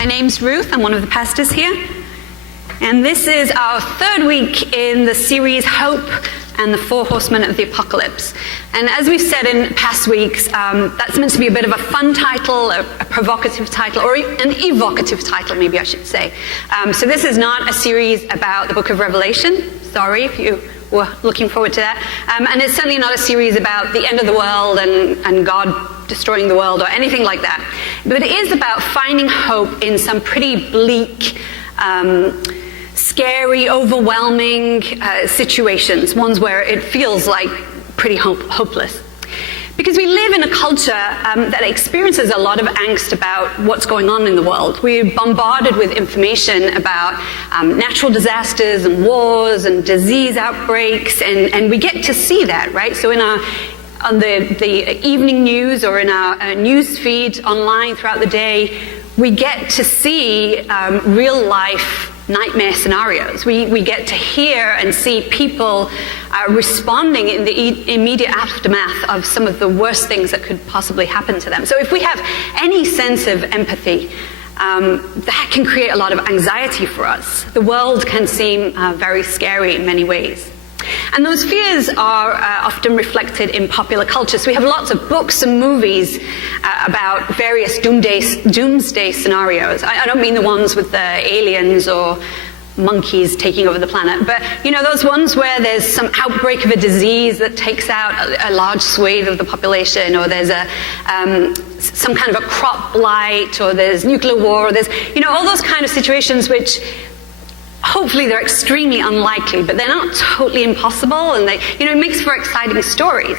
My name's Ruth. I'm one of the pastors here. And this is our third week in the series Hope and the Four Horsemen of the Apocalypse. And as we've said in past weeks, that's meant to be a bit of a fun title, a provocative title, or an evocative title, maybe I should say. So this is not a series about the book of Revelation. Sorry if you were looking forward to that. And it's certainly not a series about the end of the world and God destroying the world or anything like that. But it is about finding hope in some pretty bleak, scary, overwhelming situations, ones where it feels like pretty hopeless. Because we live in a culture that experiences a lot of angst about what's going on in the world. We're bombarded with information about natural disasters and wars and disease outbreaks, and we get to see that, right? So on the evening news or in our news feed online throughout the day, we get to see real life nightmare scenarios. We get to hear and see people responding in the immediate aftermath of some of the worst things that could possibly happen to them. So if we have any sense of empathy, that can create a lot of anxiety for us. The world can seem very scary in many ways. And those fears are often reflected in popular culture. So we have lots of books and movies about various doomsday scenarios. I don't mean the ones with the aliens or monkeys taking over the planet, but you know, those ones where there's some outbreak of a disease that takes out a large swathe of the population, or there's some kind of a crop blight, or there's nuclear war, or there's, you know, all those kind of situations which hopefully they're extremely unlikely, but they're not totally impossible, and it makes for exciting stories.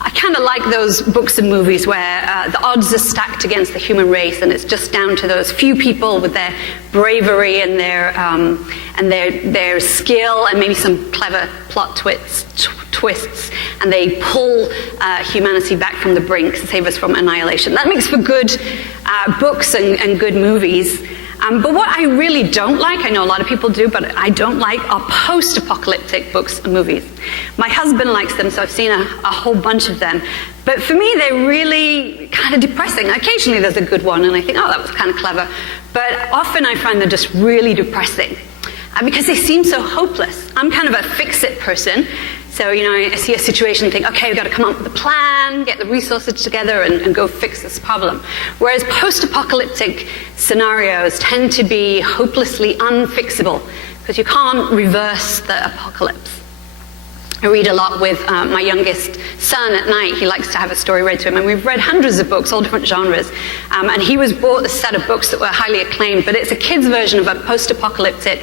I kind of like those books and movies where the odds are stacked against the human race, and it's just down to those few people with their bravery and their skill and maybe some clever plot twists, and they pull humanity back from the brink to save us from annihilation. That makes for good books and good movies. But what I really don't like, I know a lot of people do, but I don't like, are post-apocalyptic books and movies. My husband likes them, so I've seen a whole bunch of them. But for me, they're really kind of depressing. Occasionally there's a good one, and I think, oh, that was kind of clever. But often I find they're just really depressing because they seem so hopeless. I'm kind of a fix-it person. So, I see a situation and think, okay, we've got to come up with a plan, get the resources together, and go fix this problem. Whereas post-apocalyptic scenarios tend to be hopelessly unfixable because you can't reverse the apocalypse. I read a lot with my youngest son at night. He likes to have a story read to him, and we've read hundreds of books, all different genres. And he was bought a set of books that were highly acclaimed, but it's a kid's version of a post-apocalyptic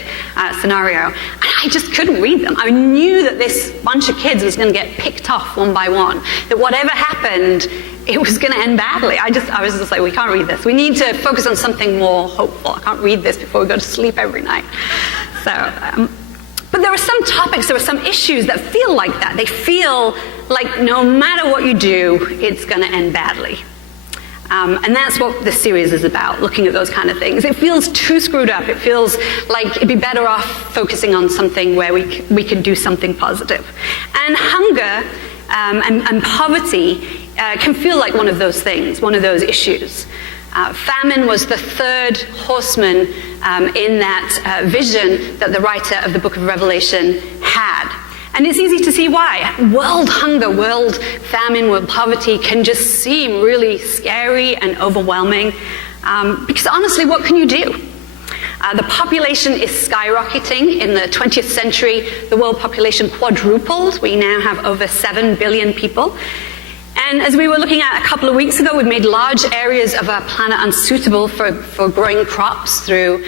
scenario. And I just couldn't read them. I knew that this bunch of kids was going to get picked off one by one, that whatever happened, it was going to end badly. I was just like, we can't read this. We need to focus on something more hopeful. I can't read this before we go to sleep every night. So, but there are some topics, there are some issues that feel like that. They feel like no matter what you do, it's going to end badly. And that's what this series is about, looking at those kind of things. It feels too screwed up. It feels like it'd be better off focusing on something where we can do something positive. And hunger and poverty can feel like one of those things, one of those issues. Famine was the third horseman in that vision that the writer of the book of Revelation had. And it's easy to see why. World hunger, world famine, world poverty can just seem really scary and overwhelming. Because honestly, what can you do? The population is skyrocketing. In the 20th century, the world population quadrupled. We now have over 7 billion people. And as we were looking at a couple of weeks ago, we've made large areas of our planet unsuitable for growing crops through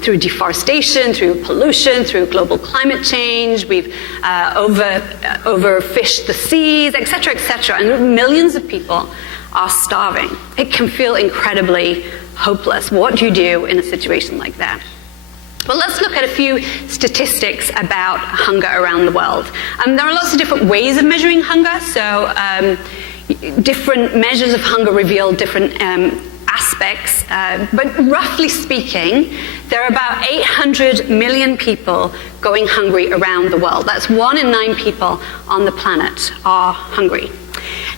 deforestation, through pollution, through global climate change. We've overfished the seas, etc., etc. And millions of people are starving. It can feel incredibly hopeless. What do you do in a situation like that? Well, let's look at a few statistics about hunger around the world. There are lots of different ways of measuring hunger, so different measures of hunger reveal different aspects, but roughly speaking, there are about 800 million people going hungry around the world. That's 1 in 9 people on the planet are hungry.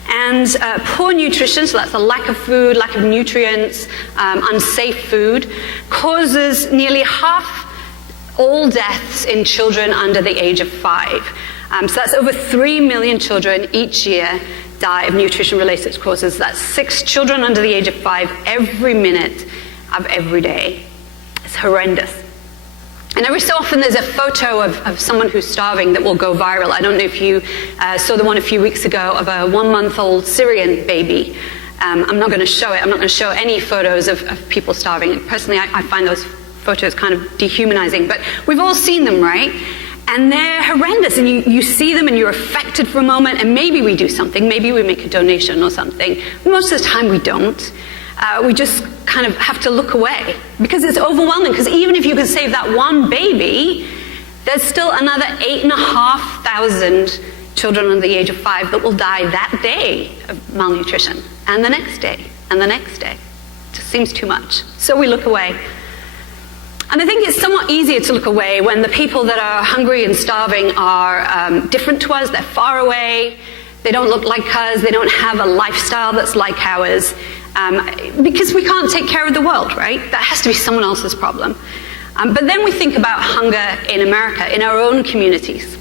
And poor nutrition, so that's a lack of food, lack of nutrients, unsafe food, causes nearly half all deaths in children under the age of 5. So that's over 3 million children each year die of nutrition-related causes. That's 6 children under the age of 5 every minute of every day. It's horrendous. And every so often there's a photo of someone who's starving that will go viral. I don't know if you saw the one a few weeks ago of a 1-month-old Syrian baby. I'm not going to show it. I'm not going to show any photos of people starving. Personally, I find those photos kind of dehumanizing. But we've all seen them, right? And they're horrendous. And you see them and you're affected for a moment. And maybe we do something. Maybe we make a donation or something. Most of the time we don't. We just kind of have to look away because it's overwhelming. Because even if you can save that one baby, there's still another 8,500 children under the age of 5 that will die that day of malnutrition, and the next day, and the next day. It just seems too much. So we look away. And I think it's somewhat easier to look away when the people that are hungry and starving are different to us. They're far away. They don't look like us. They don't have a lifestyle that's like ours. Because we can't take care of the world, right? That has to be someone else's problem. But then we think about hunger in America, in our own communities.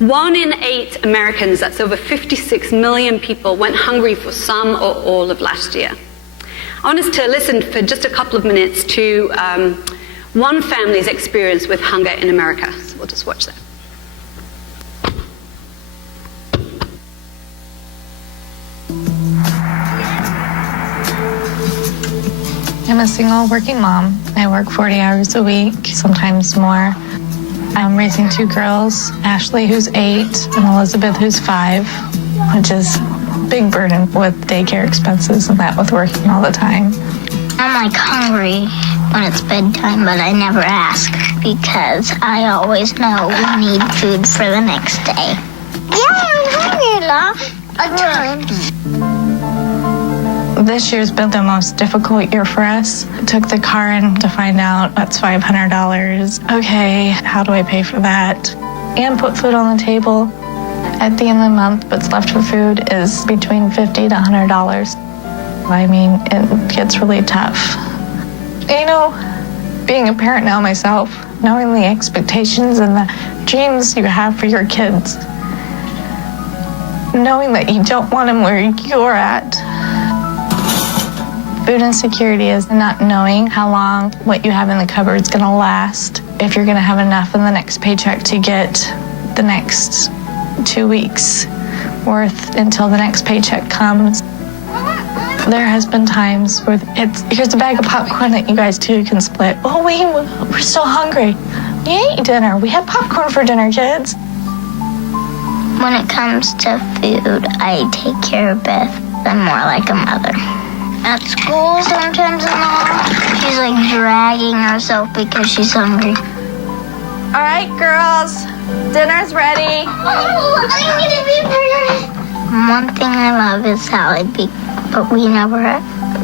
1 in 8 Americans, that's over 56 million people, went hungry for some or all of last year. I want us to listen for just a couple of minutes to one family's experience with hunger in America. So we'll just watch that. I'm a single working mom. I work 40 hours a week, sometimes more. I'm raising 2 girls, Ashley, who's 8, and Elizabeth, who's 5, which is a big burden with daycare expenses and that with working all the time. I'm hungry when it's bedtime, but I never ask because I always know we need food for the next day. Yeah, I'm hungry, Love. A ton. This year's been the most difficult year for us. I took the car in to find out that's $500. Okay, how do I pay for that? And put food on the table. At the end of the month, what's left for food is between $50 to $100. I mean, it gets really tough. You know, being a parent now myself, knowing the expectations and the dreams you have for your kids, knowing that you don't want them where you're at. Food insecurity is not knowing how long what you have in the cupboard is going to last, if you're going to have enough in the next paycheck to get the next 2 weeks worth until the next paycheck comes. There has been times where here's a bag of popcorn that you guys two can split. Oh, wait, we're still hungry. We ate dinner. We had popcorn for dinner, kids. When it comes to food, I take care of Beth. I'm more like a mother. At school, sometimes she's like dragging herself because she's hungry. All right, girls, dinner's ready. Oh, I'm gonna be first. One thing I love is salad, but we never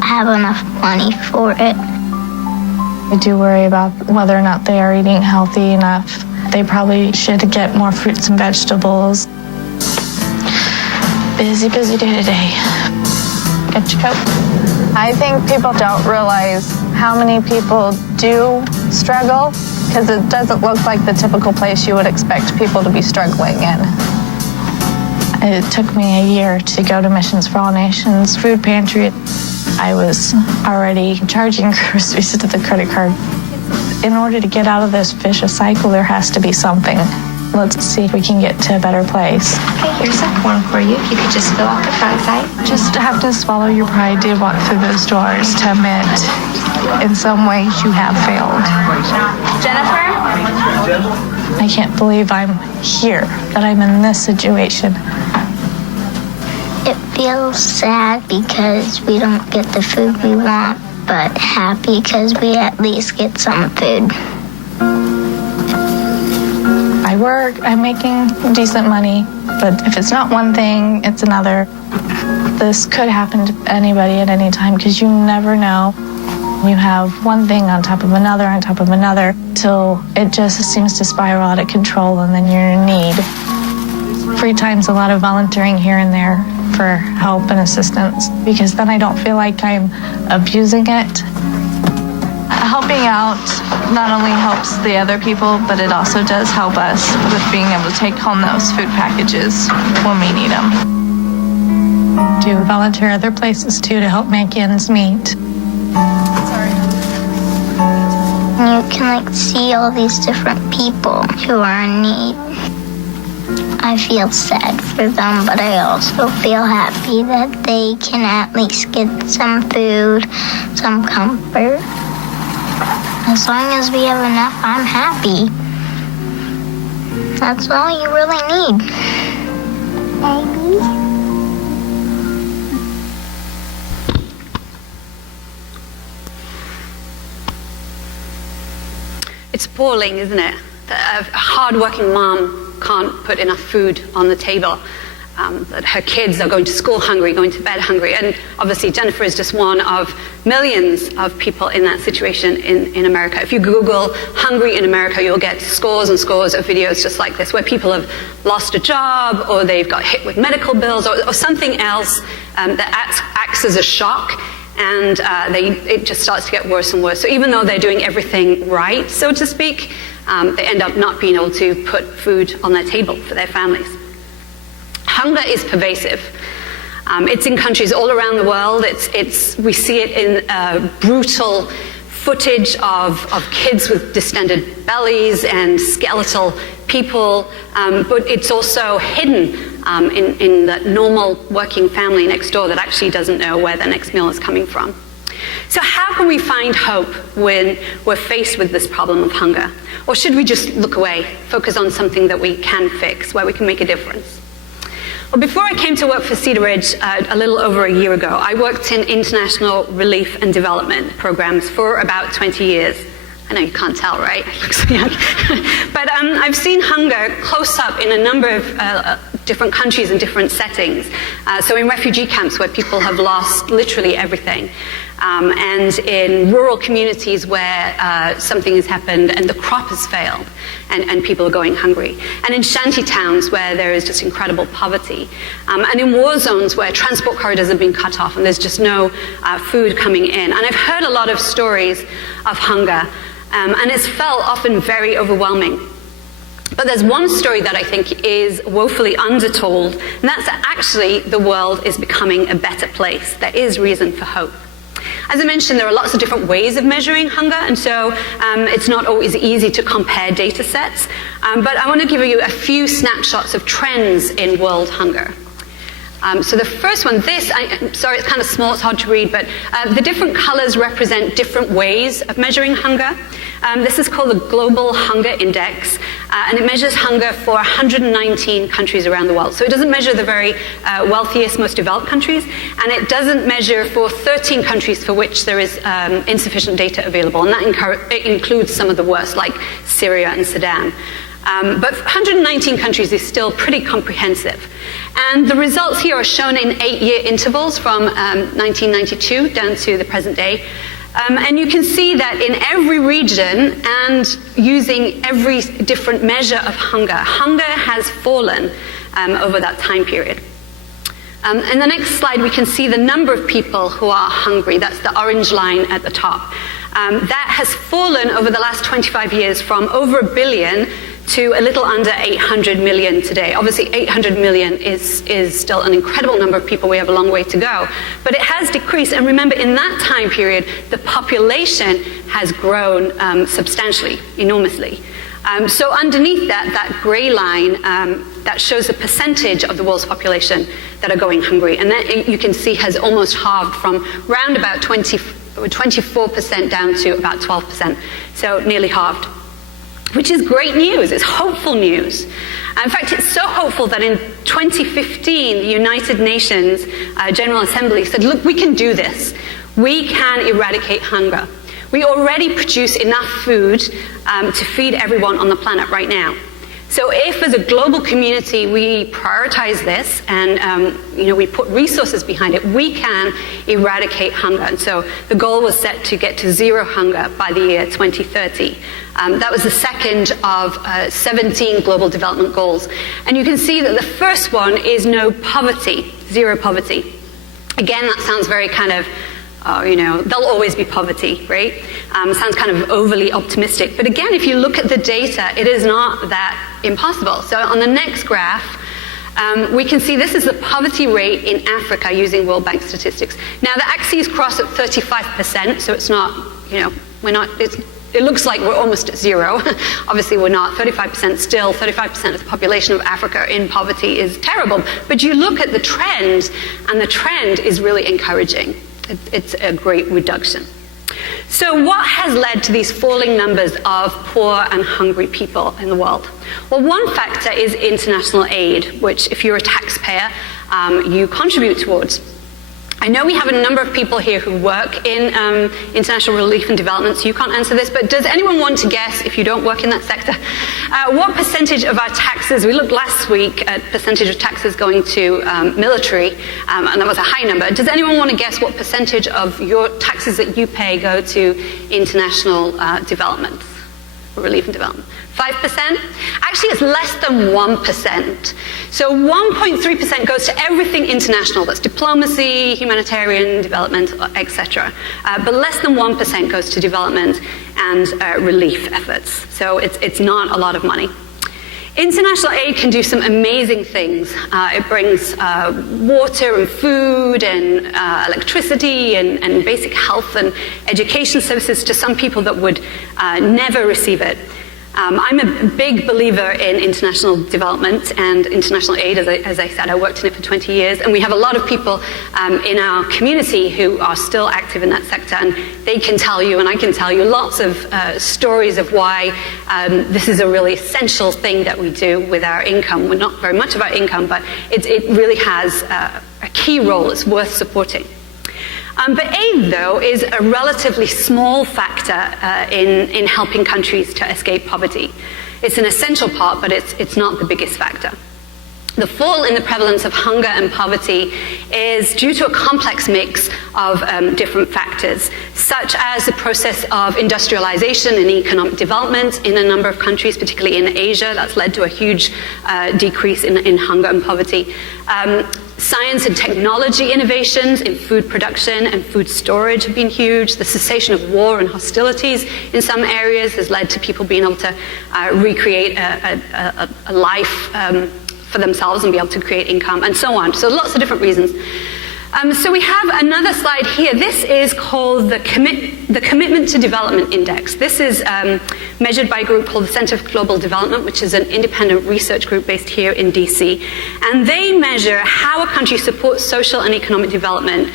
have enough money for it. I do worry about whether or not they are eating healthy enough. They probably should get more fruits and vegetables. Busy day today. Get your coat. I think people don't realize how many people do struggle because it doesn't look like the typical place you would expect people to be struggling in. It took me a year to go to Missions for All Nations food pantry. I was already charging groceries to the credit card. In order to get out of this vicious cycle, there has to be something. Let's see if we can get to a better place. Okay, here's a form for you. If you could just fill out the front side. Just have to swallow your pride to walk through those doors to admit in some ways you have failed. Jennifer? I can't believe I'm here, that I'm in this situation. It feels sad because we don't get the food we want, but happy because we at least get some food. I work, I'm making decent money, but if it's not one thing, it's another. This could happen to anybody at any time because you never know. You have one thing on top of another, till it just seems to spiral out of control and then you're in need. Free time's a lot of volunteering here and there. for help and assistance, because then I don't feel like I'm abusing it. Helping out not only helps the other people, but it also does help us with being able to take home those food packages when we need them. Do volunteer other places too to help make ends meet. You can see all these different people who are in need. I feel sad for them, but I also feel happy that they can at least get some food, some comfort. As long as we have enough, I'm happy. That's all you really need. Baby. It's appalling, isn't it? That a hard-working mom can't put enough food on the table. That her kids are going to school hungry, going to bed hungry. And obviously Jennifer is just one of millions of people in that situation in America. If you Google hungry in America, you'll get scores and scores of videos just like this, where people have lost a job, or they've got hit with medical bills, or something else that acts as a shock. And it just starts to get worse and worse. So even though they're doing everything right, so to speak, they end up not being able to put food on their table for their families. Hunger is pervasive. It's in countries all around the world. We see it in brutal footage of kids with distended bellies and skeletal people, but it's also hidden in the normal working family next door that actually doesn't know where their next meal is coming from. So how can we find hope when we're faced with this problem of hunger? Or should we just look away, focus on something that we can fix, where we can make a difference? Well, before I came to work for Cedar Ridge a little over a year ago, I worked in international relief and development programs for about 20 years. I know you can't tell, right? I look so young. But I've seen hunger close up in a number of different countries and different settings. So in refugee camps where people have lost literally everything. And in rural communities where something has happened and the crop has failed and people are going hungry. And in shanty towns where there is just incredible poverty. And in war zones where transport corridors have been cut off and there's just no food coming in. And I've heard a lot of stories of hunger, and it's felt often very overwhelming. But there's one story that I think is woefully undertold, and that's that actually the world is becoming a better place. There is reason for hope. As I mentioned, there are lots of different ways of measuring hunger, and so it's not always easy to compare data sets. But I want to give you a few snapshots of trends in world hunger. So the first one, I'm sorry, it's kind of small, it's hard to read, but the different colors represent different ways of measuring hunger. This is called the Global Hunger Index, and it measures hunger for 119 countries around the world. So it doesn't measure the very wealthiest, most developed countries, and it doesn't measure for 13 countries for which there is insufficient data available, and that includes some of the worst, like Syria and Sudan. But 119 countries is still pretty comprehensive. And the results here are shown in 8-year intervals from 1992 down to the present day. And you can see that in every region and using every different measure of hunger, hunger has fallen over that time period. In the next slide, we can see the number of people who are hungry. That's the orange line at the top. That has fallen over the last 25 years from over 1 billion to a little under 800 million today. Obviously, 800 million is still an incredible number of people. We have a long way to go. But it has decreased. And remember, in that time period, the population has grown substantially, enormously. So underneath that gray line, that shows the percentage of the world's population that are going hungry. And that, you can see, has almost halved from round about 24% down to about 12%. So nearly halved. Which is great news, it's hopeful news. In fact, it's so hopeful that in 2015, the United Nations General Assembly said, look, we can do this. We can eradicate hunger. We already produce enough food to feed everyone on the planet right now. So if as a global community we prioritize this and we put resources behind it, we can eradicate hunger. And so the goal was set to get to zero hunger by the year 2030. That was the second of 17 global development goals. And you can see that the first one is no poverty. zero poverty. Again, that sounds very kind of, there'll always be poverty, right? Sounds kind of overly optimistic. But again, if you look at the data, it is not that impossible. So on the next graph, we can see this is the poverty rate in Africa using World Bank statistics. Now, the axes cross at 35%, so it's not, it looks like we're almost at zero. Obviously, we're not. 35% still, 35% of the population of Africa in poverty is terrible. But you look at the trend, and the trend is really encouraging. It's a great reduction. So what has led to these falling numbers of poor and hungry people in the world? Well, one factor is international aid, which if you're a taxpayer, you contribute towards. I know we have a number of people here who work in international relief and development, so you can't answer this, but does anyone want to guess, if you don't work in that sector, what percentage of our taxes, we looked last week at percentage of taxes going to military, and that was a high number. Does anyone want to guess what percentage of your taxes that you pay go to international development, or relief and development? 5%? Actually, it's less than 1%. So 1.3% goes to everything international. That's diplomacy, humanitarian development, etc. But less than 1% goes to development and relief efforts. So it's not a lot of money. International aid can do some amazing things. It brings water and food and electricity and basic health and education services to some people that would never receive it. I'm a big believer in international development and international aid. As I said, I worked in it for 20 years, and we have a lot of people in our community who are still active in that sector, and they can tell you, and I can tell you, lots of stories of why this is a really essential thing that we do with our income. We're not very much of our income, but it really has a key role. It's worth supporting. But aid, though, is a relatively small factor in helping countries to escape poverty. It's an essential part, but it's not the biggest factor. The fall in the prevalence of hunger and poverty is due to a complex mix of different factors, such as the process of industrialization and economic development in a number of countries, particularly in Asia. That's led to a huge decrease in hunger and poverty. Science and technology innovations in food production and food storage have been huge. The cessation of war and hostilities in some areas has led to people being able to recreate a life for themselves and be able to create income, and so on. So lots of different reasons. So we have another slide here. This is called the Commitment to Development Index. This is measured by a group called the Center for Global Development, which is an independent research group based here in DC. And they measure how a country supports social and economic development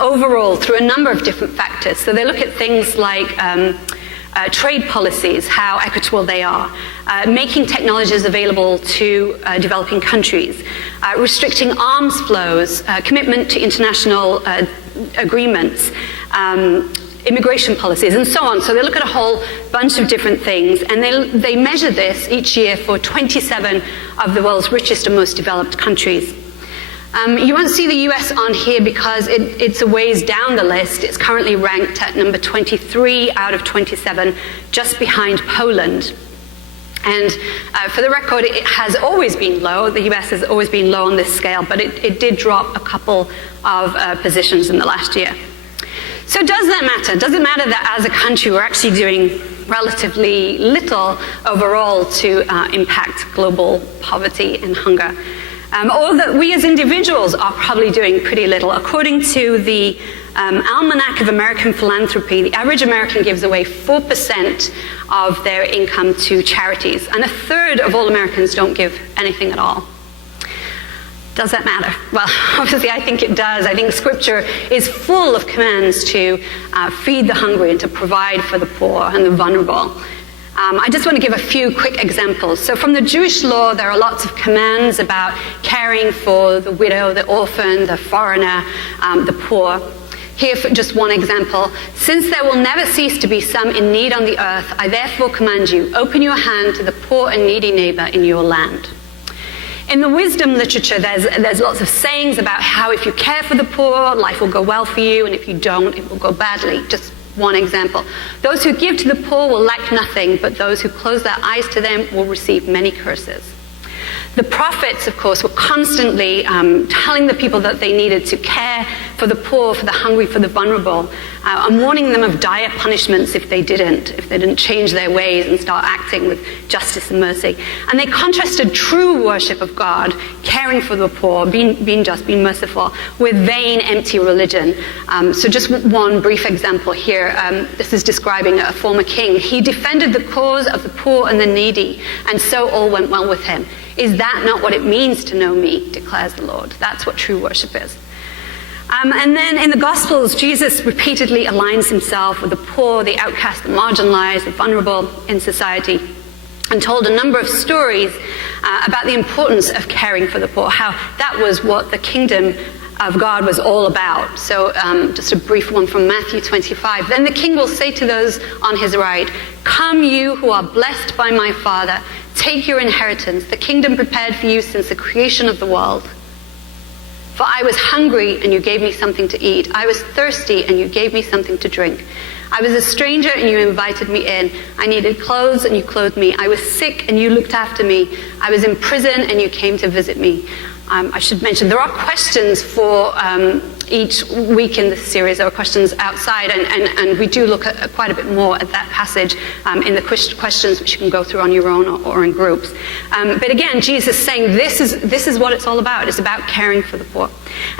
overall through a number of different factors. So they look at things like trade policies, how equitable they are, making technologies available to developing countries, restricting arms flows, commitment to international agreements, immigration policies, and so on. So they look at a whole bunch of different things, and they measure this each year for 27 of the world's richest and most developed countries. You won't see the US on here because it's a ways down the list. It's currently ranked at number 23 out of 27, just behind Poland. And for the record, it has always been low. The US has always been low on this scale, but it did drop a couple of positions in the last year. So does that matter? Does it matter that as a country we're actually doing relatively little overall to impact global poverty and hunger? Or that we as individuals are probably doing pretty little. According to the Almanac of American Philanthropy, the average American gives away 4% of their income to charities, and a third of all Americans don't give anything at all. Does that matter? Well, obviously I think it does. I think Scripture is full of commands to feed the hungry and to provide for the poor and the vulnerable. I just want to give a few quick examples. So from the Jewish law, there are lots of commands about caring for the widow, the orphan, the foreigner, the poor. Here for just one example. Since there will never cease to be some in need on the earth, I therefore command you, open your hand to the poor and needy neighbor in your land. In the wisdom literature, there's lots of sayings about how if you care for the poor, life will go well for you, and if you don't, it will go badly. Just one example. Those who give to the poor will lack nothing, but those who close their eyes to them will receive many curses. The prophets, of course, were constantly telling the people that they needed to care for the poor, for the hungry, for the vulnerable, and warning them of dire punishments if they didn't change their ways and start acting with justice and mercy. And they contrasted true worship of God, caring for the poor, being just, being merciful, with vain, empty religion. So just one brief example here. This is describing a former king. He defended the cause of the poor and the needy, and so all went well with him. Is that not what it means to know me, declares the Lord? That's what true worship is. And then in the Gospels, Jesus repeatedly aligns himself with the poor, the outcast, the marginalized, the vulnerable in society, and told a number of stories about the importance of caring for the poor, how that was what the kingdom of God was all about. So just a brief one from Matthew 25. Then the king will say to those on his right, "Come, you who are blessed by my Father, take your inheritance, the kingdom prepared for you since the creation of the world. For I was hungry, and you gave me something to eat. I was thirsty, and you gave me something to drink. I was a stranger, and you invited me in. I needed clothes, and you clothed me. I was sick, and you looked after me. I was in prison, and you came to visit me." I should mention there are questions for each week in this series. There are questions outside, and we do look at quite a bit more at that passage in the questions, which you can go through on your own or in groups. But again, Jesus saying this is what it's all about. It's about caring for the poor.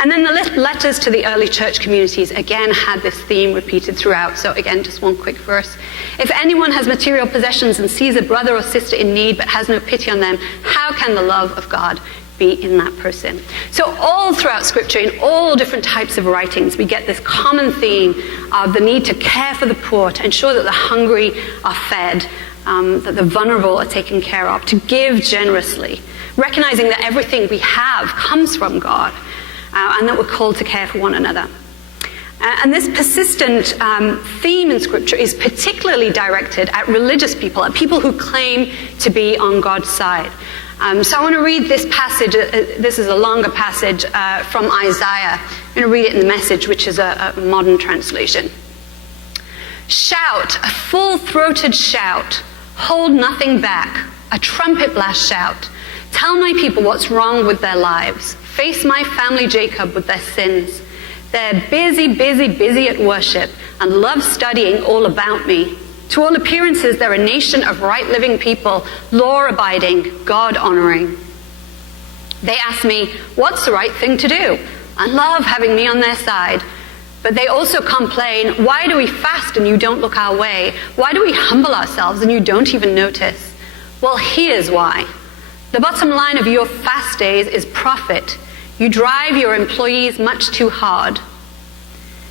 And then the letters to the early church communities again had this theme repeated throughout. So again, just one quick verse. "If anyone has material possessions and sees a brother or sister in need but has no pity on them, how can the love of God be in that person?" So all throughout Scripture, in all different types of writings, we get this common theme of the need to care for the poor, to ensure that the hungry are fed, that the vulnerable are taken care of, to give generously, recognizing that everything we have comes from God, and that we're called to care for one another. And this persistent theme in Scripture is particularly directed at religious people, at people who claim to be on God's side. So I want to read this passage. This is a longer passage from Isaiah. I'm going to read it in the Message, which is a modern translation. "Shout, a full-throated shout. Hold nothing back. A trumpet blast shout. Tell my people what's wrong with their lives. Face my family Jacob with their sins. They're busy, busy, busy at worship and love studying all about me. To all appearances, they're a nation of right-living people, law-abiding, God-honoring. They ask me, what's the right thing to do? I love having me on their side. But they also complain, why do we fast and you don't look our way? Why do we humble ourselves and you don't even notice? Well, here's why. The bottom line of your fast days is profit. You drive your employees much too hard.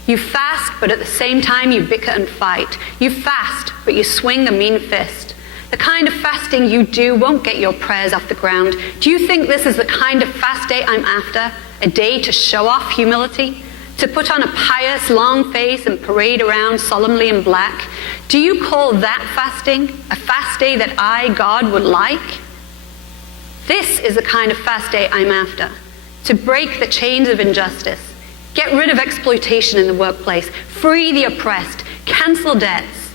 You fast, but at the same time you bicker and fight. You fast, but you swing a mean fist. The kind of fasting you do won't get your prayers off the ground. Do you think this is the kind of fast day I'm after? A day to show off humility? To put on a pious, long face and parade around solemnly in black? Do you call that fasting? A fast day that I, God, would like? This is the kind of fast day I'm after. To break the chains of injustice. Get rid of exploitation in the workplace. Free the oppressed. Cancel debts.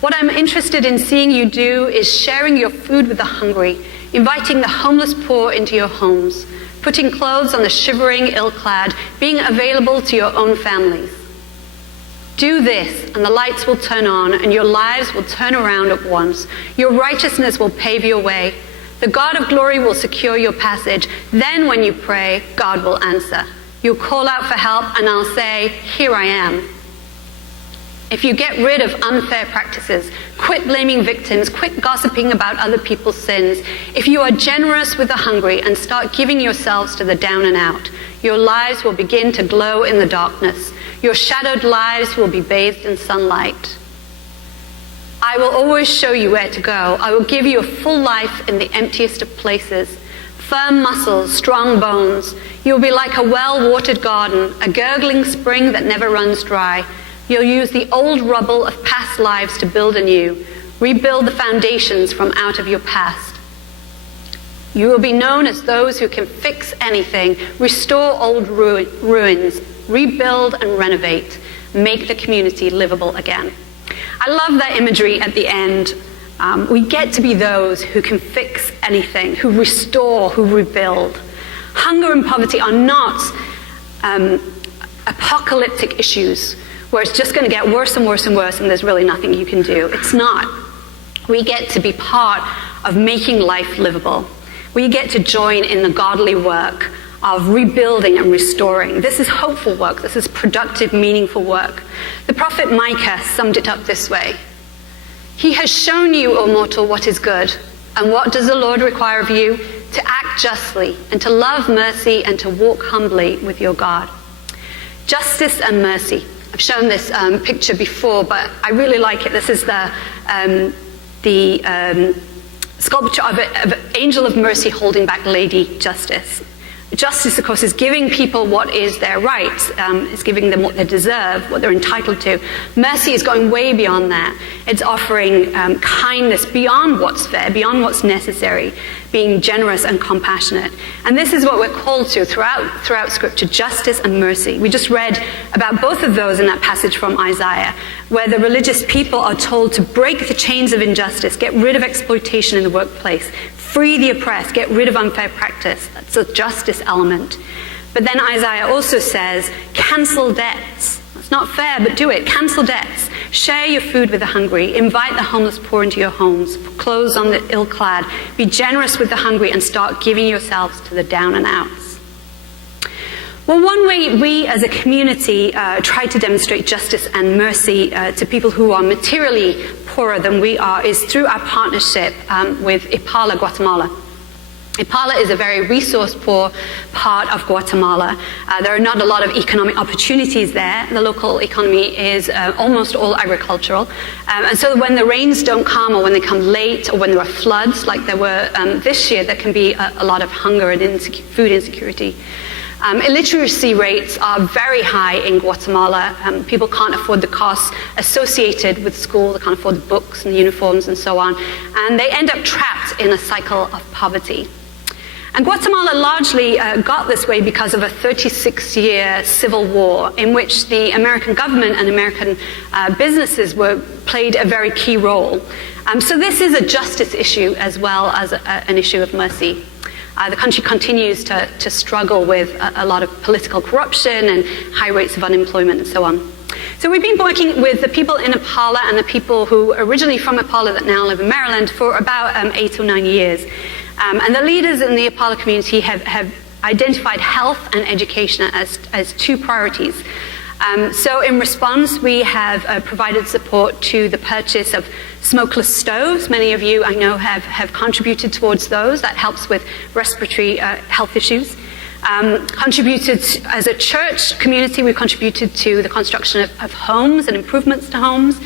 What I'm interested in seeing you do is sharing your food with the hungry, inviting the homeless poor into your homes, putting clothes on the shivering, ill-clad, being available to your own families. Do this, and the lights will turn on, and your lives will turn around at once. Your righteousness will pave your way. The God of glory will secure your passage. Then when you pray, God will answer. You'll call out for help, and I'll say, here I am. If you get rid of unfair practices, quit blaming victims, quit gossiping about other people's sins, if you are generous with the hungry and start giving yourselves to the down and out, your lives will begin to glow in the darkness. Your shadowed lives will be bathed in sunlight. I will always show you where to go. I will give you a full life in the emptiest of places. Firm muscles, strong bones. You will be like a well-watered garden, a gurgling spring that never runs dry. You'll use the old rubble of past lives to build anew, rebuild the foundations from out of your past. You will be known as those who can fix anything, restore old ruins, rebuild and renovate, make the community livable again. I love that imagery at the end We get to be those who can fix anything, who restore, who rebuild. Hunger and poverty are not apocalyptic issues where it's just going to get worse and worse and worse and there's really nothing you can do. It's not. We get to be part of making life livable. We get to join in the godly work of rebuilding and restoring. This is hopeful work. This is productive, meaningful work. The prophet Micah summed it up this way. He has shown you, O mortal, what is good. And what does the Lord require of you? To act justly, and to love mercy, and to walk humbly with your God. Justice and mercy. I've shown this picture before, but I really like it. This is the sculpture of an angel of mercy holding back Lady Justice. Justice, of course, is giving people what is their right. It's giving them what they deserve, what they're entitled to. Mercy is going way beyond that. It's offering kindness beyond what's fair, beyond what's necessary, being generous and compassionate. And this is what we're called to throughout Scripture, justice and mercy. We just read about both of those in that passage from Isaiah, where the religious people are told to break the chains of injustice, get rid of exploitation in the workplace, free the oppressed, get rid of unfair practice. That's a justice element. But then Isaiah also says, cancel debts. That's not fair, but do it. Cancel debts. Share your food with the hungry. Invite the homeless poor into your homes. Put clothes on the ill-clad. Be generous with the hungry and start giving yourselves to the down and outs. Well, one way we as a community try to demonstrate justice and mercy to people who are materially poorer than we are is through our partnership with Ipala, Guatemala. Ipala is a very resource-poor part of Guatemala. There are not a lot of economic opportunities there. The local economy is almost all agricultural. And so when the rains don't come, or when they come late, or when there are floods like there were this year, there can be a lot of hunger and food insecurity. Illiteracy rates are very high in Guatemala. People can't afford the costs associated with school. They can't afford the books and the uniforms and so on. And they end up trapped in a cycle of poverty. And Guatemala largely got this way because of a 36-year civil war in which the American government and American businesses played a very key role. So this is a justice issue as well as an issue of mercy. The country continues to struggle with a lot of political corruption and high rates of unemployment and so on. So we've been working with the people in Ipala and the people who are originally from Ipala that now live in Maryland for about 8 or 9 years. And the leaders in the Ipala community have identified health and education as two priorities. So in response, we have provided support to the purchase of smokeless stoves. Many of you, I know, have contributed towards those. That helps with respiratory health issues. Contributed as a church community, we contributed to the construction of homes and improvements to homes,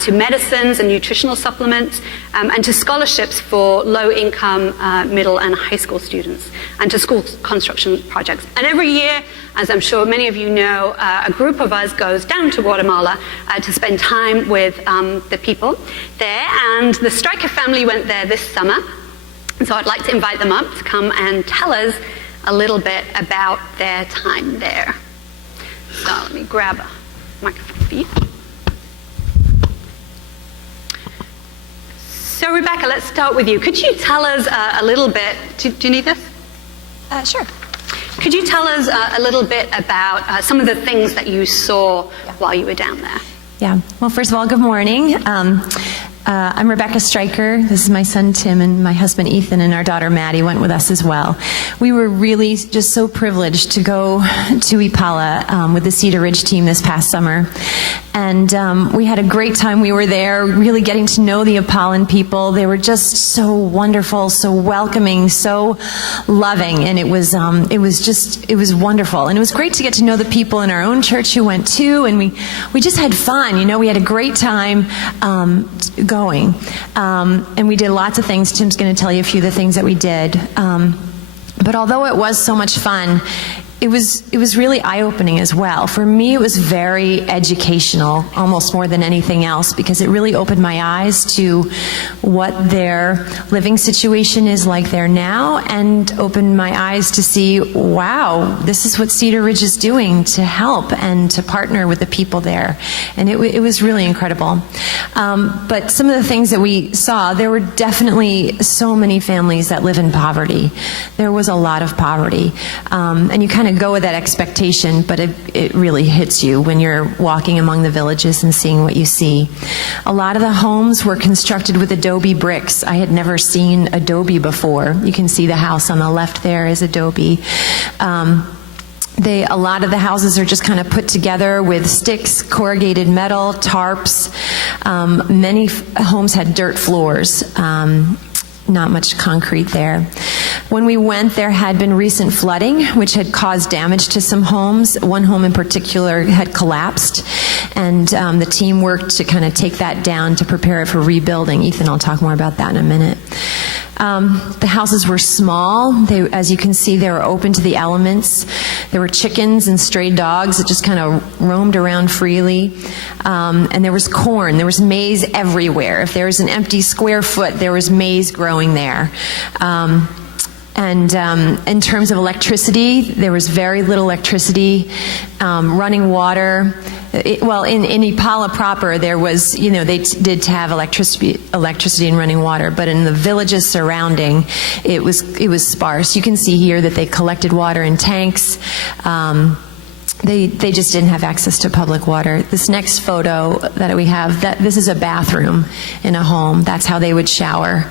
to medicines and nutritional supplements, and to scholarships for low-income middle and high school students, and to school construction projects. And every year, as I'm sure many of you know, a group of us goes down to Guatemala to spend time with the people there, and the Stryker family went there this summer. And so I'd like to invite them up to come and tell us a little bit about their time there. So let me grab a microphone for you. So Rebecca, let's start with you. Could you tell us a little bit, do you need this? Sure. Could you tell us a little bit about some of the things that you saw while you were down there? Yeah. Well, first of all, good morning. I'm Rebecca Stryker. This is my son Tim, and my husband Ethan, and our daughter Maddie went with us as well. We were really just so privileged to go to Ipala with the Cedar Ridge team this past summer. And we had a great time. We were there really getting to know the Ipalan people. They were just so wonderful, so welcoming, so loving, and it was wonderful. And it was great to get to know the people in our own church who went too, and we just had fun. You know, we had a great time going. And we did lots of things. Tim's going to tell you a few of the things that we did. But although it was so much fun, it was really eye-opening as well. For me, it was very educational, almost more than anything else, because it really opened my eyes to what their living situation is like there now, and opened my eyes to see, wow, this is what Cedar Ridge is doing to help and to partner with the people there. And it was really incredible. But some of the things that we saw, there were definitely so many families that live in poverty. There was a lot of poverty. And you kind of go with that expectation, but it really hits you when you're walking among the villages and seeing what you see. A lot of the homes were constructed with adobe bricks. I had never seen adobe before. You can see the house on the left there is adobe. A lot of the houses are just kind of put together with sticks, corrugated metal, tarps. Many homes had dirt floors. Not much concrete there. When we went, there had been recent flooding, which had caused damage to some homes. One home in particular had collapsed, and the team worked to kind of take that down to prepare it for rebuilding. Ethan will talk more about that in a minute. The houses were small. As you can see, they were open to the elements. There were chickens and stray dogs that just kind of roamed around freely. And there was corn. There was maize everywhere. If there was an empty square foot, there was maize growing there. And in terms of electricity, there was very little electricity, running water. In Impala proper, there was, they did have electricity and running water, but in the villages surrounding, it was sparse. You can see here that they collected water in tanks. They just didn't have access to public water. This next photo that we have, this is a bathroom in a home. That's how they would shower.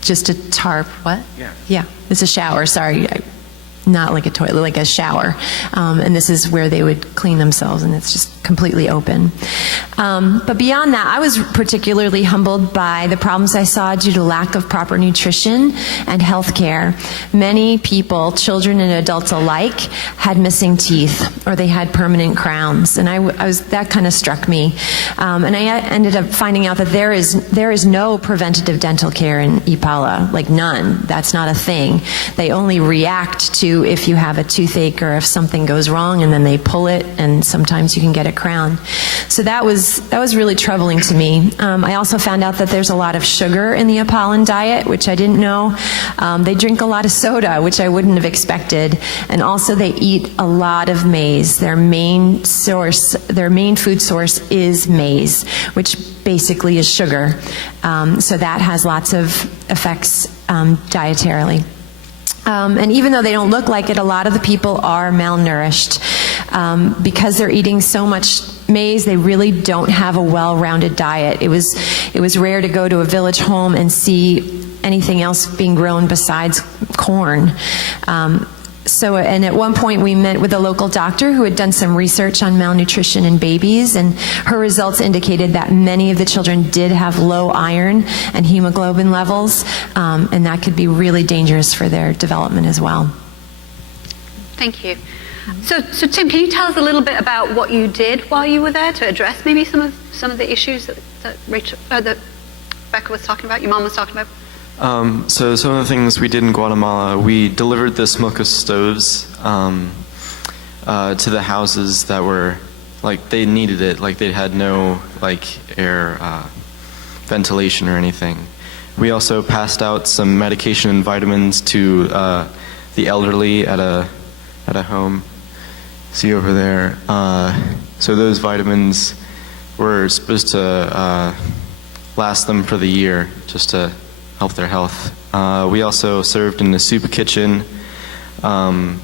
Just a tarp. What? Yeah. It's a shower. Sorry. Not like a toilet, like a shower. And this is where they would clean themselves, and it's just completely open. But beyond that, I was particularly humbled by the problems I saw due to lack of proper nutrition and health care. Many people, children and adults alike, had missing teeth, or they had permanent crowns, and that kind of struck me. And I ended up finding out that there is no preventative dental care in Impala, like none. That's not a thing. They only react to if you have a toothache or if something goes wrong, and then they pull it, and sometimes you can get a crown. So that was really troubling to me. I also found out that there's a lot of sugar in the Impalan diet, which I didn't know. They drink a lot of soda, which I wouldn't have expected, and also they eat a lot of maize. Their main food source is maize, which basically is sugar. So that has lots of effects dietarily. And even though they don't look like it, a lot of the people are malnourished. Because they're eating so much maize, they really don't have a well-rounded diet. It was rare to go to a village home and see anything else being grown besides corn. And at one point we met with a local doctor who had done some research on malnutrition in babies, and her results indicated that many of the children did have low iron and hemoglobin levels, and that could be really dangerous for their development as well. Thank you. So Tim, can you tell us a little bit about what you did while you were there to address maybe some of the issues that Rebecca was talking about, your mom was talking about? So some of the things we did in Guatemala, we delivered the smokeless stoves to the houses that were, they needed it, they had no, air ventilation or anything. We also passed out some medication and vitamins to the elderly at a home. See over there. So those vitamins were supposed to last them for the year, just to help their health. We also served in the soup kitchen, and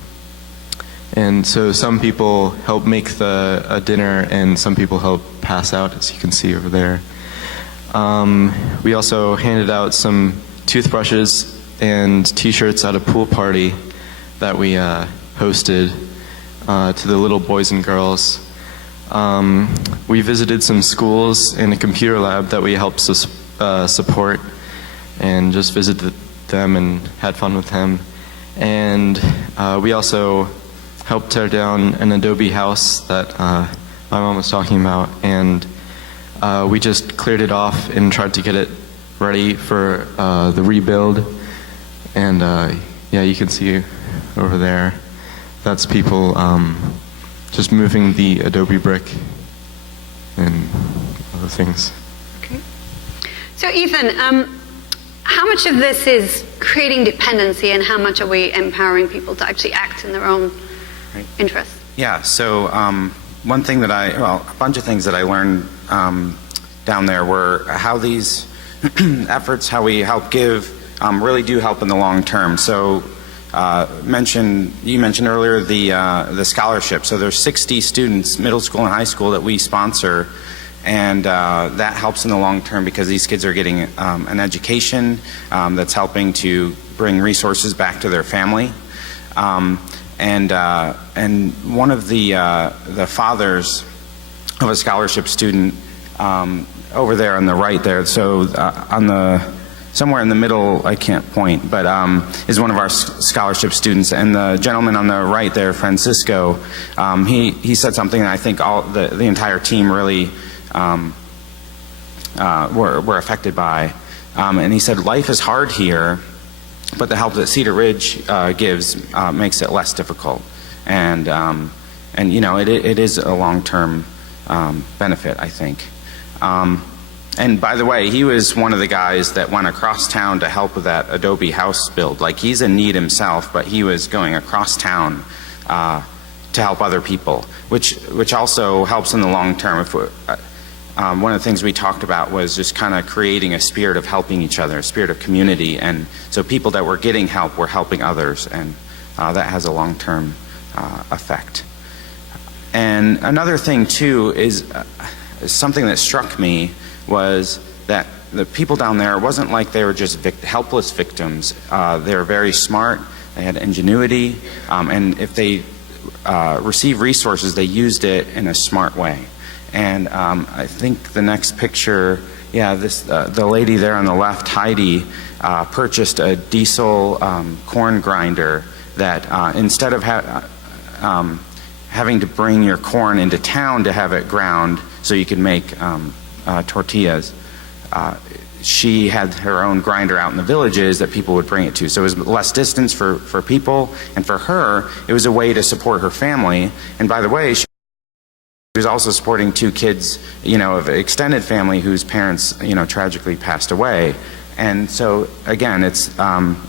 so some people helped make a dinner, and some people helped pass out, as you can see over there. We also handed out some toothbrushes and t-shirts at a pool party that we hosted to the little boys and girls. We visited some schools and a computer lab that we helped support, and just visited them and had fun with them. And we also helped tear down an adobe house that my mom was talking about, and we just cleared it off and tried to get it ready for the rebuild. And yeah, you can see over there. that's people just moving the Adobe brick and other things. Okay. So Ethan, how much of this is creating dependency, and how much are we empowering people to actually act in their own interests? Yeah, so one thing that a bunch of things that I learned down there were how these efforts, how we help give, really do help in the long term. So you mentioned earlier the scholarship. So there's 60 students, middle school and high school, that we sponsor, and that helps in the long term because these kids are getting an education that's helping to bring resources back to their family. And one of the fathers of a scholarship student over there on the right there, so somewhere in the middle, I can't point, but is one of our scholarship students. And the gentleman on the right there, Francisco, he said something that I think the entire team really were affected by. And he said, life is hard here, but the help that Cedar Ridge gives makes it less difficult. And you know, it is a long-term benefit, I think. And by the way, he was one of the guys that went across town to help with that Adobe house build. Like, he's in need himself, but he was going across town to help other people, which also helps in the long term. One of the things we talked about was just kind of creating a spirit of helping each other, a spirit of community, and so people that were getting help were helping others, and that has a long-term effect. And another thing too is something that struck me was that the people down there, it wasn't like they were just helpless victims. They were very smart, they had ingenuity, and if they received resources, they used it in a smart way. And I think the next picture, yeah, the lady there on the left, Heidi, purchased a diesel corn grinder that instead of having to bring your corn into town to have it ground so you could make tortillas, she had her own grinder out in the villages that people would bring it to. So it was less distance for people, and for her, it was a way to support her family. And by the way, she was also supporting 2 kids, you know, of an extended family whose parents, you know, tragically passed away. And so again, it's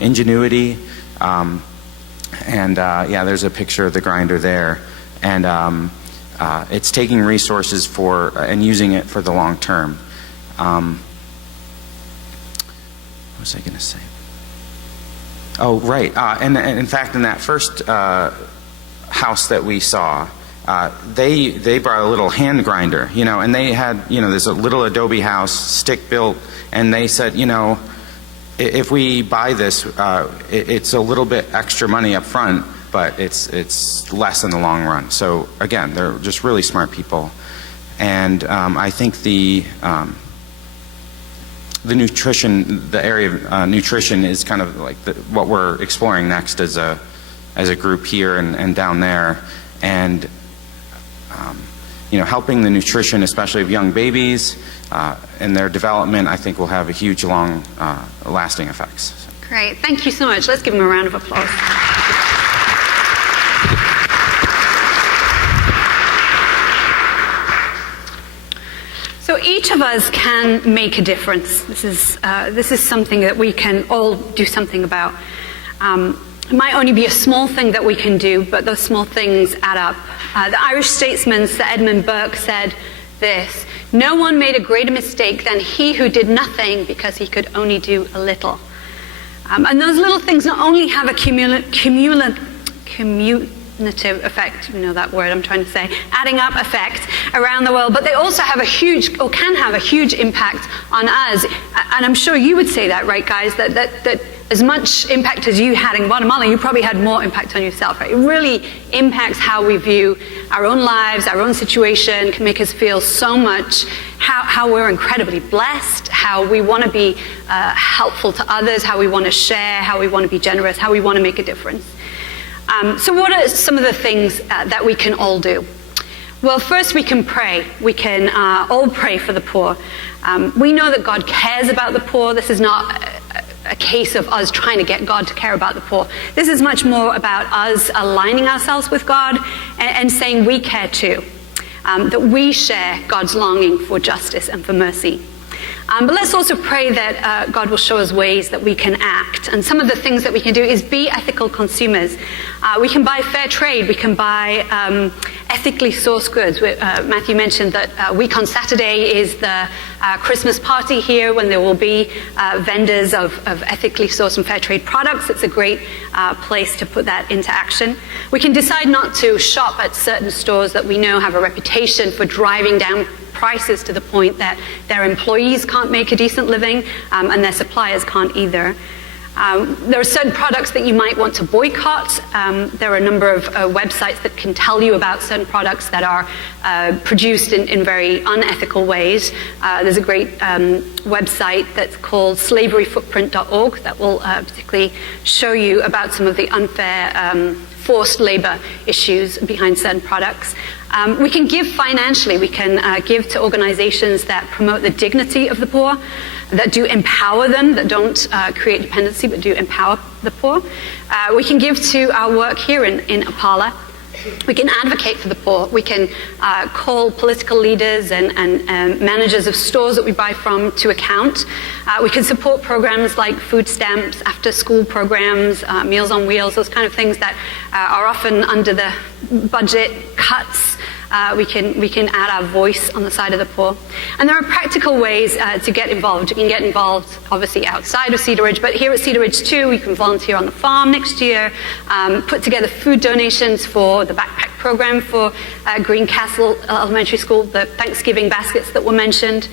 ingenuity, and yeah, there's a picture of the grinder there, and it's taking resources and using it for the long term. What was I going to say? Oh, right. And in fact, in that first house that we saw, they brought a little hand grinder, you know, and they had, you know, there's a little Adobe house, stick built, and they said, you know, if we buy this, it's a little bit extra money up front, but it's less in the long run. So again, they're just really smart people. And I think the nutrition, the area of nutrition is kind of like what we're exploring next as a group here and down there. And you know, helping the nutrition, especially of young babies, and their development, I think will have a huge, long, lasting effects. Great, thank you so much. Let's give them a round of applause. So each of us can make a difference. This is something that we can all do something about. It might only be a small thing that we can do, but those small things add up. The Irish statesman Sir Edmund Burke said this: "No one made a greater mistake than he who did nothing because he could only do a little." And those little things not only have a cumulative effect, you know that word I'm trying to say, adding up effect around the world, but they also have a huge, or can have a huge impact on us. And I'm sure you would say that, right, guys, that as much impact as you had in Guatemala, you probably had more impact on yourself, right? It really impacts how we view our own lives, our own situation, can make us feel so much how we're incredibly blessed, how we want to be helpful to others, how we want to share, how we want to be generous, how we want to make a difference. So what are some of the things that we can all do? Well, first we can pray. We can all pray for the poor. We know that God cares about the poor. This is not a case of us trying to get God to care about the poor. This is much more about us aligning ourselves with God and saying we care too, that we share God's longing for justice and for mercy. But let's also pray that God will show us ways that we can act. And some of the things that we can do is be ethical consumers. We can buy fair trade. We can buy ethically sourced goods. Matthew mentioned that week on Saturday is the Christmas party here, when there will be vendors of ethically sourced and fair trade products. It's a great place to put that into action. We can decide not to shop at certain stores that we know have a reputation for driving down prices to the point that their employees can't make a decent living, and their suppliers can't either. There are certain products that you might want to boycott. There are a number of websites that can tell you about certain products that are produced in very unethical ways. There's a great website that's called slaveryfootprint.org that will particularly show you about some of the unfair forced labor issues behind certain products. We can give financially. We can give to organizations that promote the dignity of the poor, that do empower them, that don't create dependency, but do empower the poor. We can give to our work here in Apala. We can advocate for the poor. We can call political leaders and managers of stores that we buy from to account. We can support programs like food stamps, after-school programs, Meals on Wheels, those kind of things that are often under the budget cuts. We can add our voice on the side of the poor. And there are practical ways to get involved. You can get involved, obviously, outside of Cedar Ridge, but here at Cedar Ridge, too, you can volunteer on the farm next year, put together food donations for the backpack program for Greencastle Elementary School, the Thanksgiving baskets that were mentioned,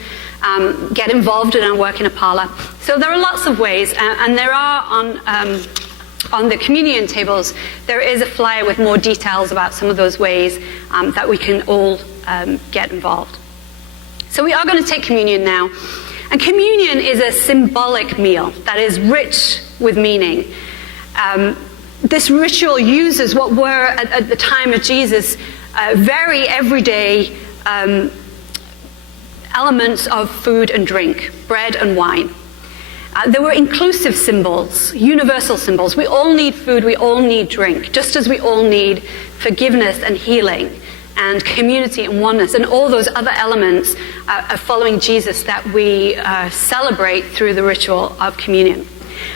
get involved in our work in Apala. So there are lots of ways, and there are on the communion tables, there is a flyer with more details about some of those ways that we can all get involved. So we are going to take communion now. And communion is a symbolic meal that is rich with meaning. This ritual uses what were, at the time of Jesus, very everyday elements of food and drink, bread and wine. There were inclusive symbols, universal symbols. We all need food, we all need drink, just as we all need forgiveness and healing and community and oneness and all those other elements of following Jesus that we celebrate through the ritual of communion.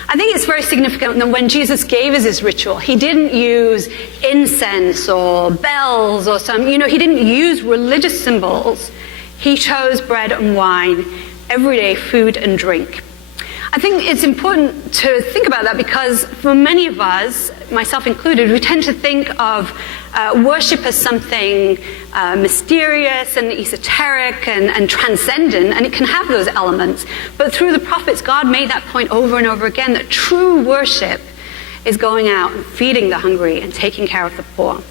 I think it's very significant that when Jesus gave us his ritual, he didn't use incense or bells or he didn't use religious symbols. He chose bread and wine, everyday food and drink. I think it's important to think about that because for many of us, myself included, we tend to think of worship as something mysterious and esoteric and transcendent, and it can have those elements. But through the prophets, God made that point over and over again, that true worship is going out and feeding the hungry and taking care of the poor.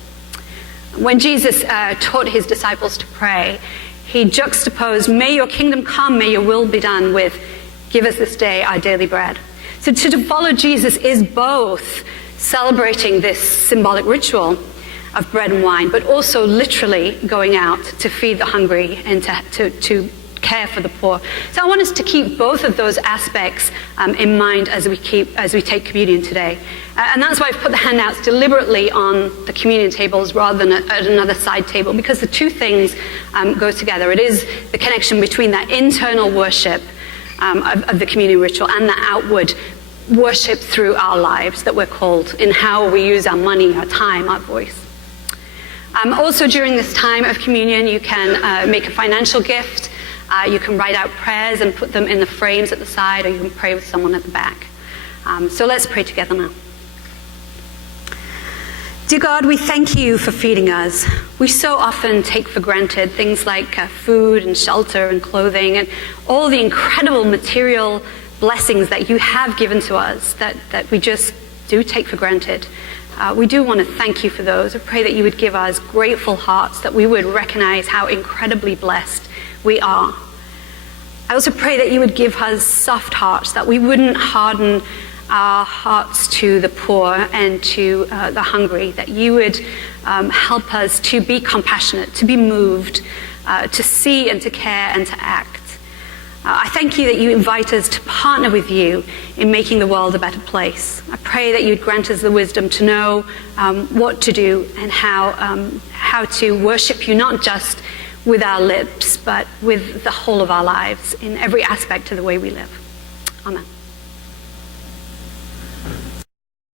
When Jesus taught his disciples to pray, he juxtaposed, "May your kingdom come, may your will be done," with "Give us this day our daily bread." So to follow Jesus is both celebrating this symbolic ritual of bread and wine, but also literally going out to feed the hungry and to care for the poor. So I want us to keep both of those aspects in mind as we take communion today. And that's why I've put the handouts deliberately on the communion tables rather than at another side table, because the two things go together. It is the connection between that internal worship of the communion ritual and the outward worship through our lives that we're called in how we use our money, our time, our voice. Also during this time of communion, you can make a financial gift. You can write out prayers and put them in the frames at the side, or you can pray with someone at the back. So let's pray together now. Dear God, we thank you for feeding us. We so often take for granted things like food and shelter and clothing and all the incredible material blessings that you have given to us that we just do take for granted. We do want to thank you for those. I pray that you would give us grateful hearts, that we would recognize how incredibly blessed we are. I also pray that you would give us soft hearts, that we wouldn't harden our hearts to the poor and to the hungry, that you would help us to be compassionate, to be moved, to see and to care and to act. I thank you that you invite us to partner with you in making the world a better place. I pray that you'd grant us the wisdom to know what to do and how to worship you, not just with our lips, but with the whole of our lives in every aspect of the way we live. Amen.